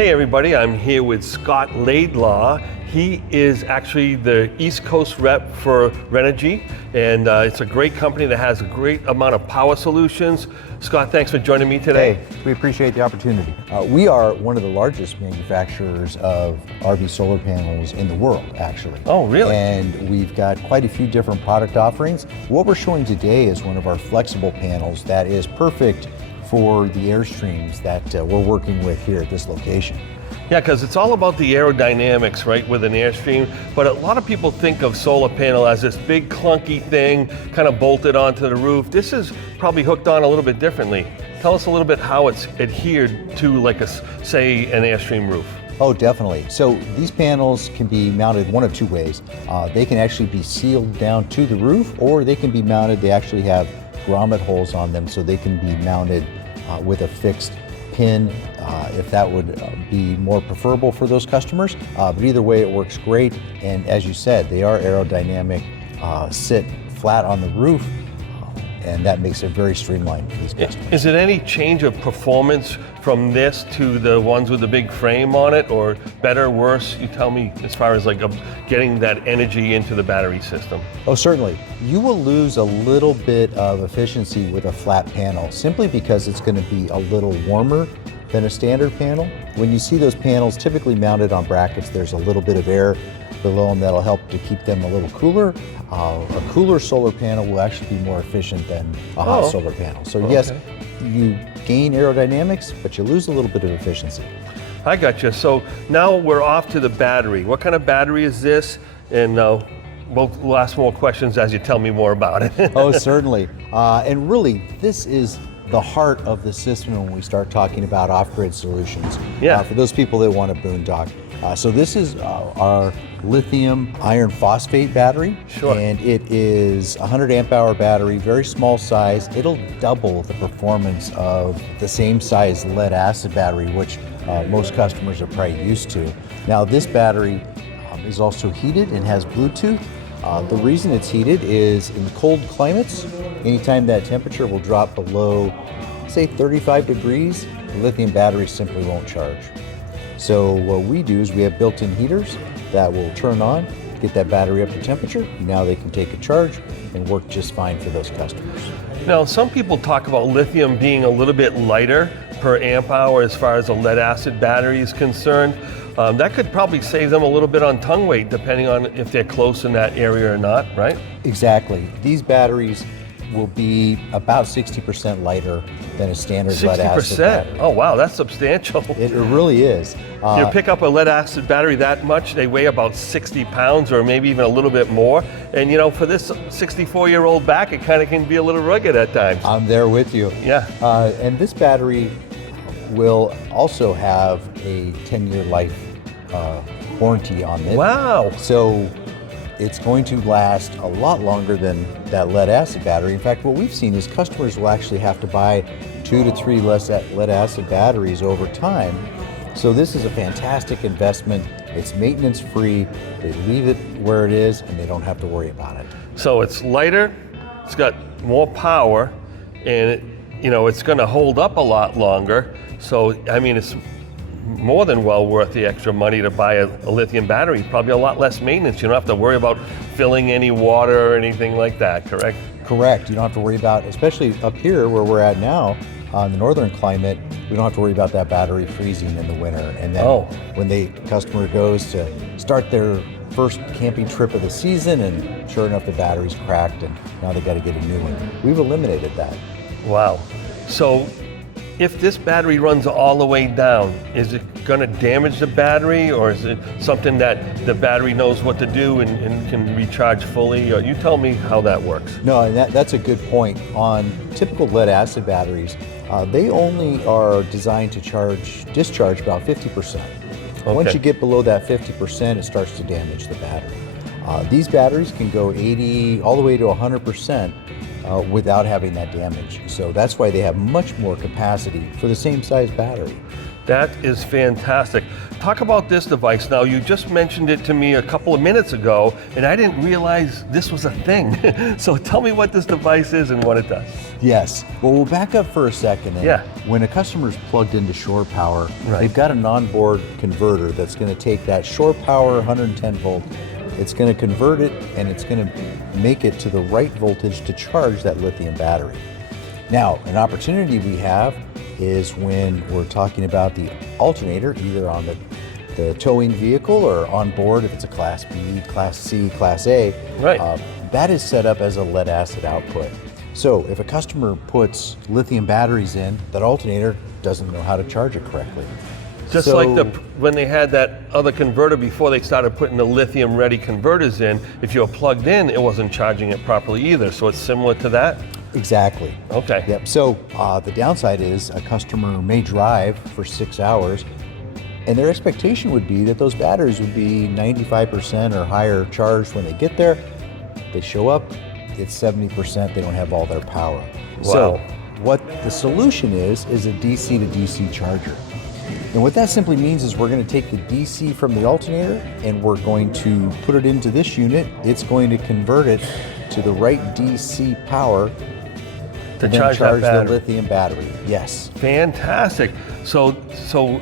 Hey everybody, I'm here with Scott Laidlaw. He is actually the East Coast rep for Renogy, and it's a great company that has a great amount of power solutions. Scott, thanks for joining me today. Hey, we appreciate the opportunity. We are one of the largest manufacturers of RV solar panels in the world, actually. Oh, really? And we've got quite a few different product offerings. What we're showing today is one of our flexible panels that is perfect for the Airstreams that we're working with here at this location. Yeah, because it's all about the aerodynamics, right, with an Airstream. But a lot of people think of solar panel as this big clunky thing, kind of bolted onto the roof. This is probably hooked on a little bit differently. Tell us a little bit how it's adhered to, like, say, an Airstream roof. Oh, definitely. So these panels can be mounted one of two ways. They can actually be sealed down to the roof, or they can be mounted, they actually have grommet holes on them, so they can be mounted with a fixed pin, if that would be more preferable for those customers. But either way, it works great. And as you said, they are aerodynamic, sit flat on the roof, and that makes it very streamlined for these customers. Is it any change of performance from this to the ones with the big frame on it, or better, worse? You tell me, as far as like getting that energy into the battery system. Oh, certainly. You will lose a little bit of efficiency with a flat panel, simply because it's going to be a little warmer than a standard panel. When you see those panels typically mounted on brackets, there's a little bit of air below them that'll help to keep them a little cooler. A cooler solar panel will actually be more efficient than a hot solar panel. So yes, you gain aerodynamics, but you lose a little bit of efficiency. I got you. So now we're off to the battery. What kind of battery is this? And we'll ask more questions as you tell me more about it. Oh, certainly. And really, this is the heart of the system when we start talking about off-grid solutions. Yeah. For those people that want to boondock. So this is our lithium iron phosphate battery. Sure. And it is a 100 amp hour battery, very small size. It'll double the performance of the same size lead acid battery, which most customers are probably used to. Now this battery is also heated and has Bluetooth. The reason it's heated is in cold climates, anytime that temperature will drop below, say 35 degrees, the lithium battery simply won't charge. So what we do is we have built-in heaters that will turn on, get that battery up to temperature. Now they can take a charge and work just fine for those customers. Now, some people talk about lithium being a little bit lighter per amp hour as far as a lead acid battery is concerned. That could probably save them a little bit on tongue weight, depending on if they're close in that area or not, right? Exactly. These batteries will be about 60% lighter than a standard lead acid battery. 60%? Oh wow, that's substantial. It really is. You pick up a lead acid battery that much, they weigh about 60 pounds or maybe even a little bit more. And you know, for this 64-year-old back, it kind of can be a little rugged at times. I'm there with you. Yeah. And this battery will also have a 10-year life warranty on it. Wow. So it's going to last a lot longer than that lead acid battery. In fact, what we've seen is customers will actually have to buy 2 to 3 lead acid batteries over time. So this is a fantastic investment. It's maintenance free. They leave it where it is and they don't have to worry about it. So it's lighter, it's got more power, and it's going to hold up a lot longer. So I mean, it's more than well worth the extra money to buy a lithium battery. Probably a lot less maintenance. You don't have to worry about filling any water or anything like that, correct? Correct. You don't have to worry about, especially up here where we're at now, on the northern climate, we don't have to worry about that battery freezing in the winter. And then when the customer goes to start their first camping trip of the season, and sure enough, the battery's cracked and now they got to get a new one. We've eliminated that. Wow. So if this battery runs all the way down, is it going to damage the battery, or is it something that the battery knows what to do and can recharge fully? Or you tell me how that works. No, and that's a good point. On typical lead acid batteries, they only are designed to discharge about 50%. Okay. Once you get below that 50%, it starts to damage the battery. These batteries can go 80 all the way to 100% without having that damage. So that's why they have much more capacity for the same size battery. That is fantastic. Talk about this device now. You just mentioned it to me a couple of minutes ago, and I didn't realize this was a thing. So tell me what this device is and what it does. Yes. Well, we'll back up for a second. And Yeah. When a customer's plugged into shore power, Right. they've got an onboard converter that's going to take that shore power 110 volt. It's going to convert it, and it's going to make it to the right voltage to charge that lithium battery. Now, an opportunity we have is when we're talking about the alternator, either on the towing vehicle or on board, if it's a Class B, Class C, Class A, Right. that is set up as a lead acid output. So if a customer puts lithium batteries in, that alternator doesn't know how to charge it correctly. Just So- like when they had that other converter before they started putting the lithium ready converters in, if you were plugged in, it wasn't charging it properly either. So it's similar to that? Exactly. Okay. Yep. So the downside is a customer may drive for 6 hours, and their expectation would be that those batteries would be 95% or higher charged when they get there. They show up, it's 70%, they don't have all their power. So Wow. what the solution is a DC to DC charger. And what that simply means is we're going to take the DC from the alternator and we're going to put it into this unit. It's going to convert it to the right DC power To and then charge that charge the battery. lithium battery. Yes. Fantastic. So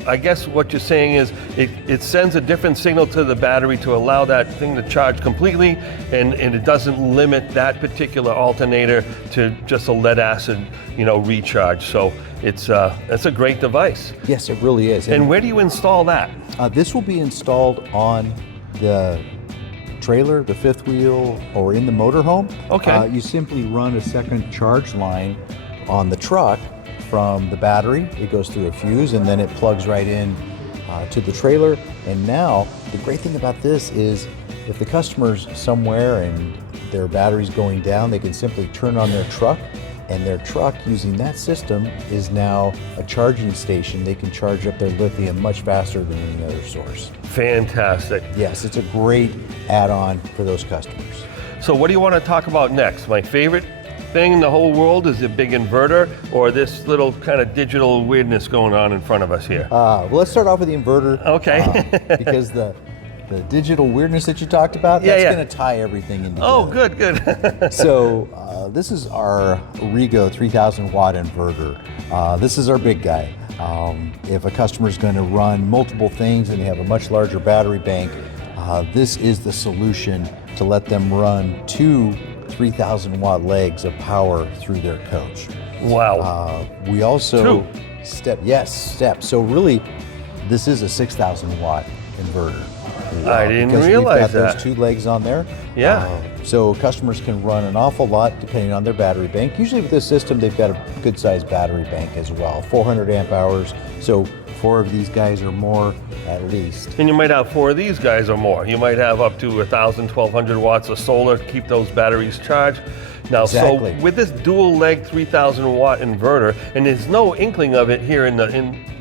I guess what you're saying is it sends a different signal to the battery to allow that thing to charge completely, and it doesn't limit that particular alternator to just a lead acid, recharge. So it's a great device. Yes, it really is. And where do you install that? This will be installed on the trailer, the fifth wheel, or in the motorhome. Okay. You simply run a second charge line on the truck from the battery. It goes through a fuse and then it plugs right in to the trailer. And now the great thing about this is if the customer's somewhere and their battery's going down, they can simply turn on their truck, and their truck using that system is now a charging station. They can charge up their lithium much faster than any other source. Fantastic. Yes, it's a great add-on for those customers. So what do you want to talk about next? My favorite thing in the whole world is the big inverter, or this little kind of digital weirdness going on in front of us here? Well, let's start off with the inverter. Okay. Because the digital weirdness that you talked about, Yeah, that's yeah. going to tie everything in together. Oh, good. So this is our Rego 3000 watt inverter. This is our big guy. If a customer is going to run multiple things and they have a much larger battery bank, this is the solution to let them run 2 3,000 watt legs of power through their coach. Wow. We also Two. step. So really, this is a 6,000 watt inverter. I didn't because realize we've got that. those 2 legs on there. Yeah. So customers can run an awful lot depending on their battery bank. Usually with this system, they've got a good sized battery bank as well, 400 amp hours. So 4 of these guys or more at least. And you might have 4 of these guys or more. You might have up to 1,000, 1,200 watts of solar to keep those batteries charged. Now, Exactly. So with this dual leg 3,000 watt inverter, and there's no inkling of it here in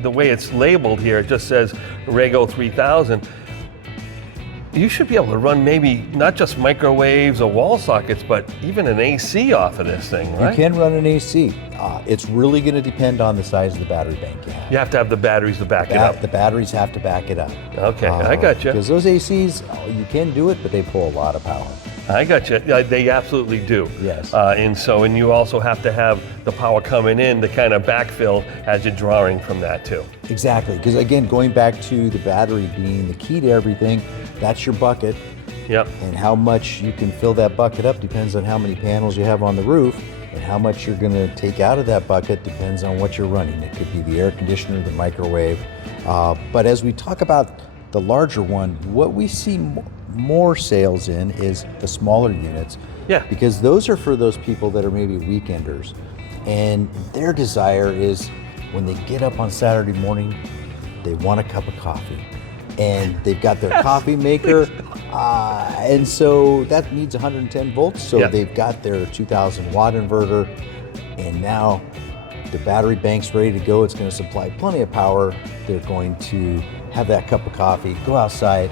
the way it's labeled here, it just says Rego 3000. You should be able to run maybe not just microwaves or wall sockets, but even an AC off of this thing, right? You can run an AC. It's really going to depend on the size of the battery bank you have. You have to have the batteries to back it up. The batteries have to back it up. Okay, I got you. Because those ACs, you can do it, but they pull a lot of power. I got you. They absolutely do. Yes. And you also have to have the power coming in to kind of backfill as you're drawing from that too. Exactly. Because again, going back to the battery being the key to everything, that's your bucket. Yep. And how much you can fill that bucket up depends on how many panels you have on the roof, and how much you're going to take out of that bucket depends on what you're running. It could be the air conditioner, the microwave. But as we talk about the larger one, what we see more sales in is the smaller units. Yeah. Because those are for those people that are maybe weekenders, and their desire is when they get up on Saturday morning, they want a cup of coffee. And they've got their coffee maker, and so that needs 110 volts. So Yeah. they've got their 2,000 watt inverter, and now the battery bank's ready to go. It's going to supply plenty of power. They're going to have that cup of coffee, go outside,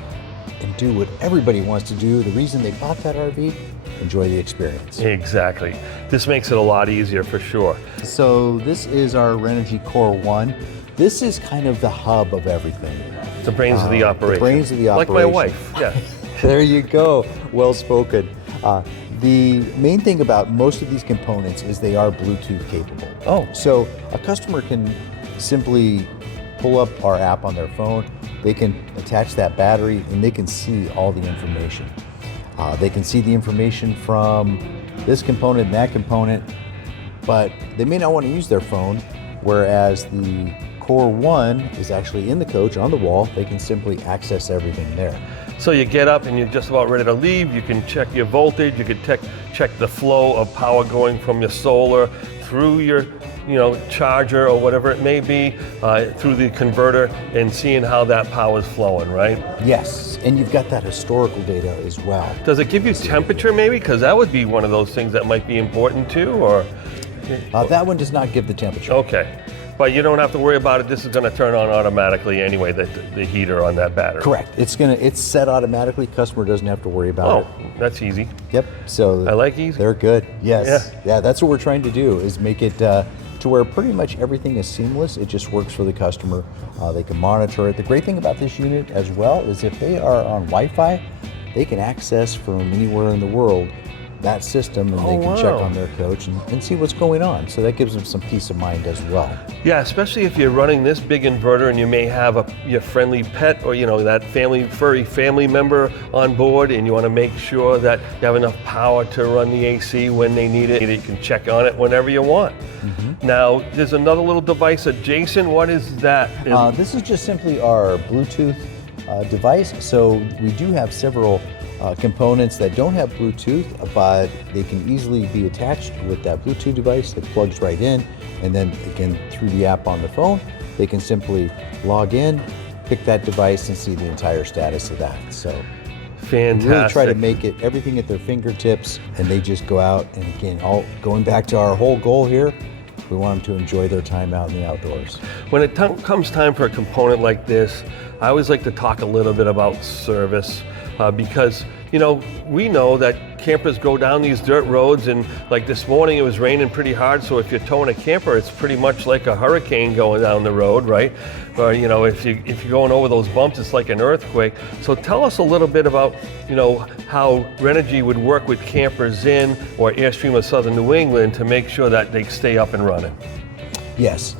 and do what everybody wants to do. The reason they bought that RV, enjoy the experience. Exactly. This makes it a lot easier for sure. So this is our Renogy Core 1. This is kind of the hub of everything. The brains of the operation. The brains of the operation. Like my wife, yeah. There you go. Well spoken. The main thing about most of these components is they are Bluetooth capable. Oh. So a customer can simply pull up our app on their phone, they can attach that battery, and they can see all the information. They can see the information from this component and that component, but they may not want to use their phone, whereas the Core 1 is actually in the coach on the wall. They can simply access everything there. So you get up and you're just about ready to leave. You can check your voltage. You can check the flow of power going from your solar through your charger or whatever it may be, through the converter, and seeing how that power is flowing, right? Yes, and you've got that historical data as well. Does it give you temperature maybe? Because that would be one of those things that might be important too, or? That one does not give the temperature. Okay. But you don't have to worry about it. This is going to turn on automatically anyway, the heater on that battery. Correct. It's set automatically. Customer doesn't have to worry about it. Oh, that's easy. Yep. So I like easy. They're good. Yes. Yeah. Yeah. That's what we're trying to do, is make it to where pretty much everything is seamless. It just works for the customer. They can monitor it. The great thing about this unit as well is if they are on Wi-Fi, they can access from anywhere in the world that system, and they can check on their coach and see what's going on. So that gives them some peace of mind as well. Yeah, especially if you're running this big inverter and you may have your friendly pet or that furry family member on board, and you want to make sure that you have enough power to run the AC when they need it. You can check on it whenever you want. Mm-hmm. Now, there's another little device adjacent. What is that? This is just simply our Bluetooth device. So we do have several components that don't have Bluetooth, but they can easily be attached with that Bluetooth device that plugs right in, and then again through the app on the phone, they can simply log in, pick that device, and see the entire status of that. So fantastic. Really try to make it everything at their fingertips, and they just go out, and again, going back to our whole goal here, we want them to enjoy their time out in the outdoors. When it comes time for a component like this, I always like to talk a little bit about service, because we know that campers go down these dirt roads, and like this morning it was raining pretty hard, so if you're towing a camper, it's pretty much like a hurricane going down the road, right? Or if you're going over those bumps, it's like an earthquake. So tell us a little bit about how Renogy would work with campers in or Airstream of Southern New England to make sure that they stay up and running. Yes.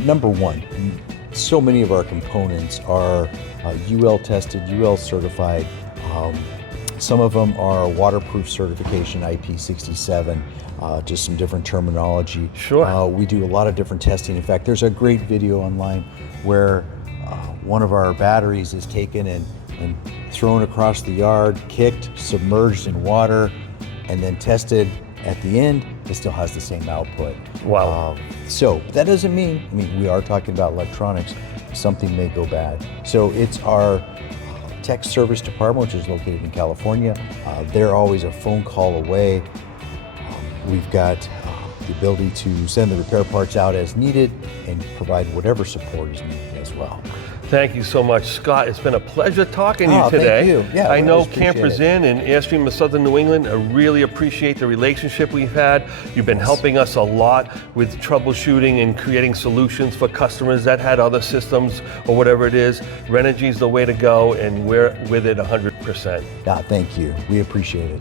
Number one, so many of our components are UL tested, UL certified. Some of them are waterproof certification, IP67, just some different terminology. Sure. We do a lot of different testing. In fact, there's a great video online where one of our batteries is taken and thrown across the yard, kicked, submerged in water, and then tested. At the end, it still has the same output. Wow. So that doesn't mean, we are talking about electronics, something may go bad. So it's our tech service department, which is located in California. They're always a phone call away. We've got the ability to send the repair parts out as needed and provide whatever support is needed as well. Thank you so much, Scott. It's been a pleasure talking to you today. Thank you. Yeah, I know appreciate Campers it. Inn and Airstream of Southern New England really appreciate the relationship we've had. You've been helping us a lot with troubleshooting and creating solutions for customers that had other systems or whatever it is. Renogy's the way to go, and we're with it 100%. Thank you. We appreciate it.